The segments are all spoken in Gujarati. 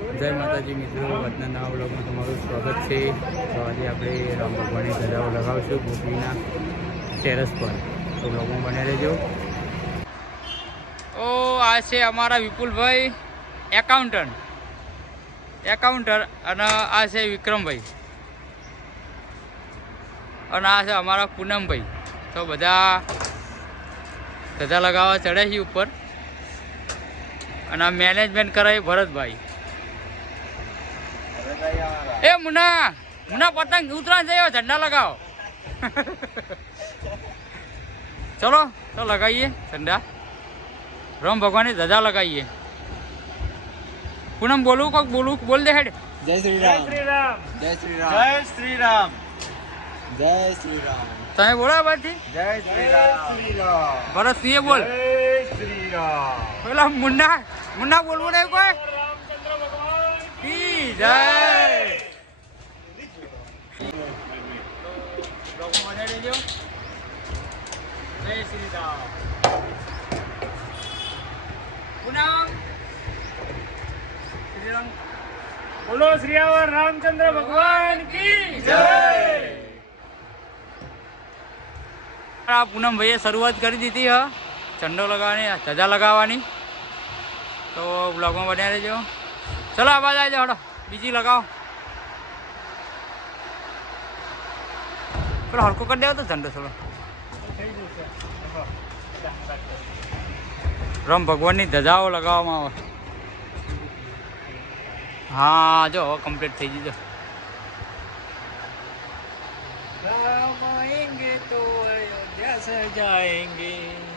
જય માતાજી મિત્રો આજના નવા બ્લોગમાં તમારું સ્વાગત છે. તો આજે આપણે રામ ભગવાનની ધજાઓ લગાવશું ગોપીના ટેરેસ પર. તો બ્લોગમાં બને રહેજો. ઓ, આ છે અમારા વિપુલભાઈ એકાઉન્ટન્ટ એકાઉન્ટર અને આ છે વિક્રમભાઈ. અને આ છે અમારા પૂનમભાઈ. તો બધા ધજા લગાવવા ચડે છે ઉપર. અને આ મેનેજમેન્ટ કરાય ભરતભાઈ. એ મુના મુના પતંગ ઉતરાણ જયો ઝંડા લગાવો. ચલો તો લગાવીએ ઝંડા. રામ ભગવાનની ધજા લગાવીએ. પૂનમ બોલું કોક બોલું બોલ દે હેડ. જય શ્રી રામ જય શ્રી રામ જય શ્રી રામ જય શ્રી રામ તમે બોલા બારથી જય શ્રી રામ ભરત સિંહ એ બોલ. જય શ્રી રામ પેલા મુન્ના મુન્ના બોલવું નહીં કોઈ? રામચંદ્ર ભગવાન કી જય બ્લોગમાં બનાવી દેજો જય શ્રી રામ. પૂનમ. શ્રી રામ. બોલો શ્રીયાવર રામચંદ્ર ભગવાન કી જય. આ પૂનમભાઈએ શરૂઆત કરી દીધી, હ. ઝંડો લગાવવાની ધજા લગાવવાની. તો બ્લોગમાં બન્યા રહેજો. ચલો, આવાજ આવી જાઓ બીજી લગાવો. પેલો હરકો કરી દેવો તો ઝંડો થોડો રામ ભગવાનની ધજાઓ લગાવવામાં આવે. હા જો કમ્પ્લીટ થઈ જજો जाएंगे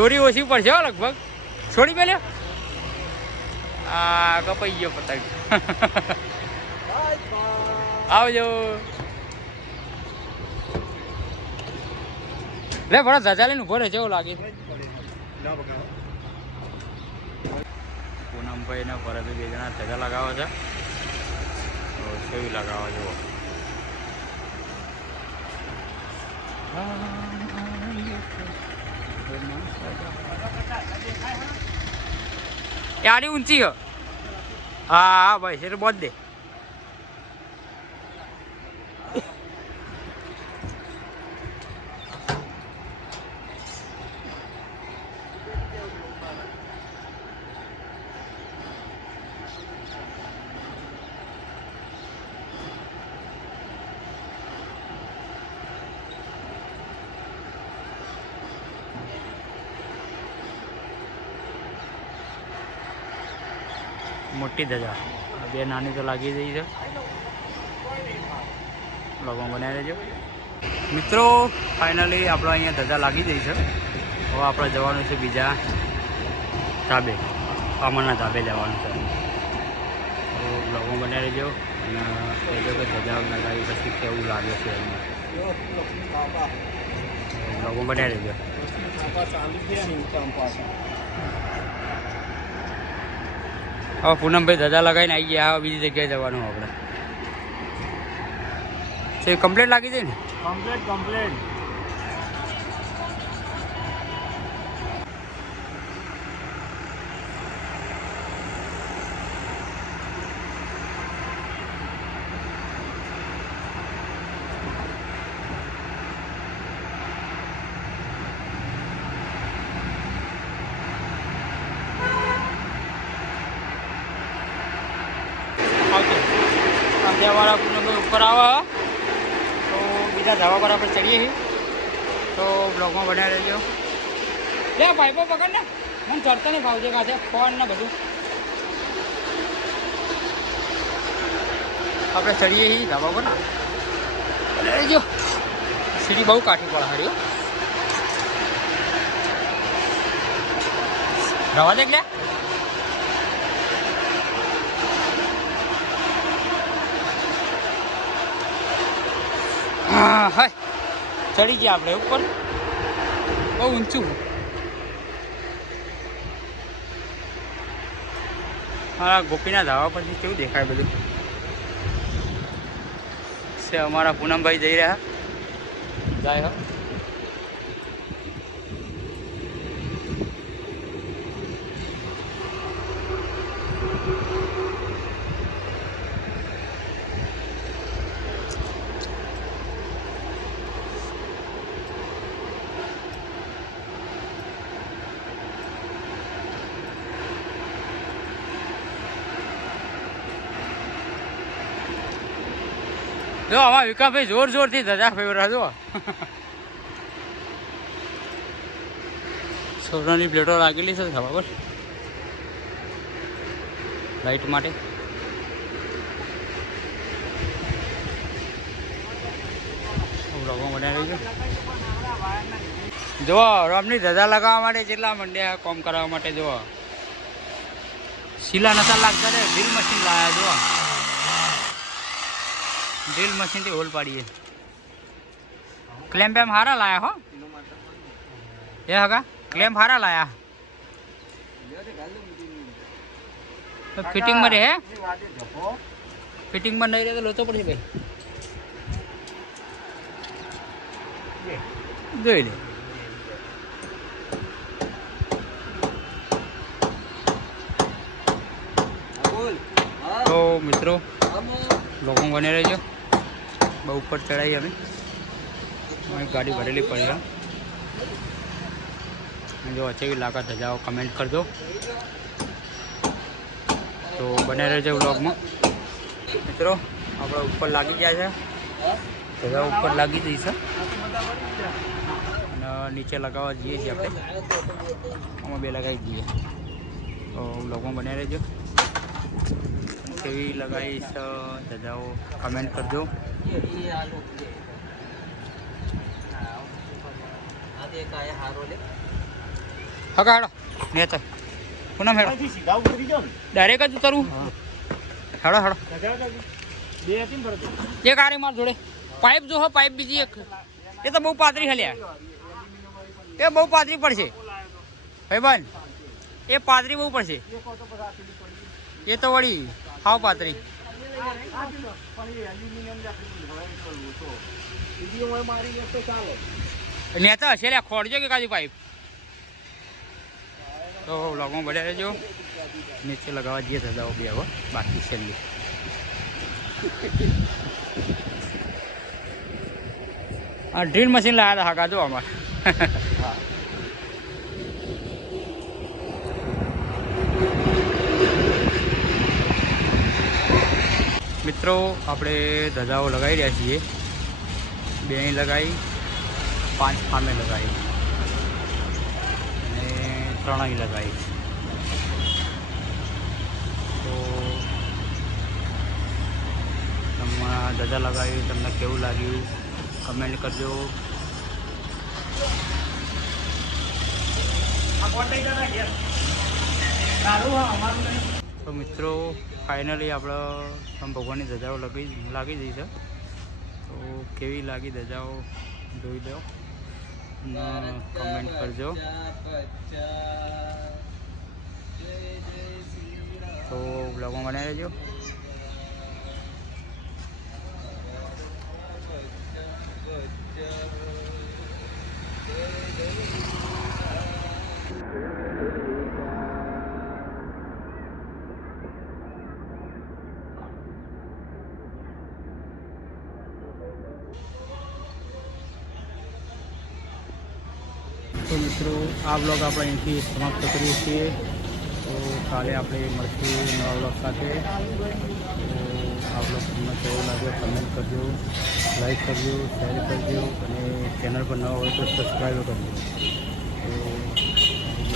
દોરી ઓછી પડશે હો લગભગ છોડી પેલે આ કપાઈ ગયો પતંગ આવજો લે ભરત ધજા લઈને ઊભો રહે છે એવું લાગે પૂનમભાઈ ને ભરત બે જણા ધજા લગાવે છે તો કેવી લગાવે જુઓ યારી ઊંચી હો. હા ભાઈ બોધ દે. મોટી ધજા. બે નાની તો લાગી જઈ છે. લોકો બનાવી રહેજો મિત્રો ફાઇનલી આપણે અહીંયા ધજા લાગી જઈ છે. હવે આપણે જવાનું છે બીજા ધાબે. પામણના ધાબે જવાનું છે. તો બ્લોગમાં બનાવી રહેજો અને કહેજો કે ધજા લગાવી પછી કેવું લાગે છે અહીંયા બ્લોગમાં બનાવી રહેજો ચાલુ થયા ને કામ પાછું હવે પૂનમભાઈ ધજા લગાવીને આવી ગયા, હવે બીજી જગ્યાએ જવાનું આપણે. છે કમ્પ્લેટ લાગી જાય ને? Complete complete. અંધેવાળા પૂનમભાઈ ઉપર આવા. તો બીજા ધાબા પર આપણે ચડીએ તો બ્લોગમાં બનાવી રહેજો. લે પાઇપો પકડ ને. મને ચડતા નહીં ભાવજે કાંઠે. ફોન ને બધું. આપણે ચડીએ છીએ ધાબા પર. અને રહેજો સીડી બહુ કાઠી પડે હારી, હો. રવા દે ક્યાં? હા, હાય. ચડી ગયા આપણે ઉપર. બહુ ઊંચું. હા ગોપીના ધાવા પરથી કેવું દેખાય બધું? છે, અમારા પૂનમભાઈ જઈ રહ્યા. જાય હો. જો, આમાં વિકાસભાઈ જોર જોરથી ધજા ફેવરા જો સોનાની પ્લેટો લાગેલી છે ખબર લાઈટ માટે. જુઓ, રામની ધજા લગાવવા માટે જેટલા મંડ્યા કોમ કરાવવા માટે, જુઓ. શીલા નતા લાગતા રે ડ્રીલ મશીન લાયા, જુઓ. ડ્રીલ મશીનથી હોલ પાડીએ ક્લેમ બેમ હારા લાયા હો એ હગા ક્લેમ હારા લાયા તો ફિટિંગમાં રહે ફિટિંગમાં નહીં રહે તો લોચો પડશે ભાઈ જોઈ લે બોલ તો મિત્રો લોકો બને રહેજો. બહુ ઉપર ચડાવી અમે. ગાડી ભરેલી પડી અને જો અચેવી લાગત ધજાઓ કમેન્ટ કરજો. તો બને રહેજો વ્લોગમાં. મિત્રો, આપણે ઉપર લાગી ગયા છે. ધજા ઉપર લાગી જઈ છે. અને નીચે લગાવવા જઈએ છીએ આપણે. આમાં બે લગાવી દઈએ. તો વ્લોગમાં બને રહેજો. કેવી લગાવીશ દાદાઓ કમેન્ટ કરજો. હકા હેડો તો પૂનમ હેડો. ને. ડાયરેક્ટ જ ઉતરવું હેડો હેડો. ને એક આરે માર જોડે. પાઇપ જો હો પાઇપ બીજી એક. એ તો બહુ પાતળી હલ્યા એ બહુ પાતળી પડશે. ભાઈ ભાઈ એ પાતળી બહુ પડશે. એ તો વળી. હાવ પાતળી. નેતા હશે લ્યા, ખોડજો કે કાજુ પાઇપ તો વ્લોગમાં બધા રહેજો. નીચે લગાવવા જઈએ ધજાઓ બી હવે બાકી છેલ્લી આ ડ્રીલ મશીન લાયા હતા હા કાજુ અમારે. મિત્રો, આપણે ધજાઓ લગાવી રહ્યા છીએ. બે લગાવી પાંચ સામે લગાવી અને ત્રણ લગાવી તો તમે ધજા લગાવી, તમને કેવું લાગ્યું કમેન્ટ કરજો. તો મિત્રો ફાઇનલી આપણે ભગવાનની ધજાઓ લગી લાગી જઈ છે. તો કેવી લાગી ધજાઓ જોઈ દો કમેન્ટ કરજો. તો બ્લોગમાં બનાવી રહેજો. તો મિત્રો આ બ્લોગ આપણે અહીંથી સમાપ્ત કરીએ છીએ. તો કાલે આપણે મળશું નવા બ્લોગ સાથે. તો આ બ્લોગ તમને કેવો લાગ્યો કમેન્ટ કરજો લાઈક કરજો શેર કરજો અને ચેનલ પર ન હોય તો સબસ્ક્રાઈબ કરજો. તો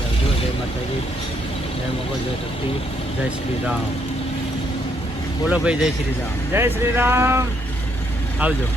આવજો જય માતાજી. જય મોગલ જય શક્તિ જય શ્રી રામ. બોલો ભાઈ જય શ્રી રામ. જય શ્રી રામ. આવજો.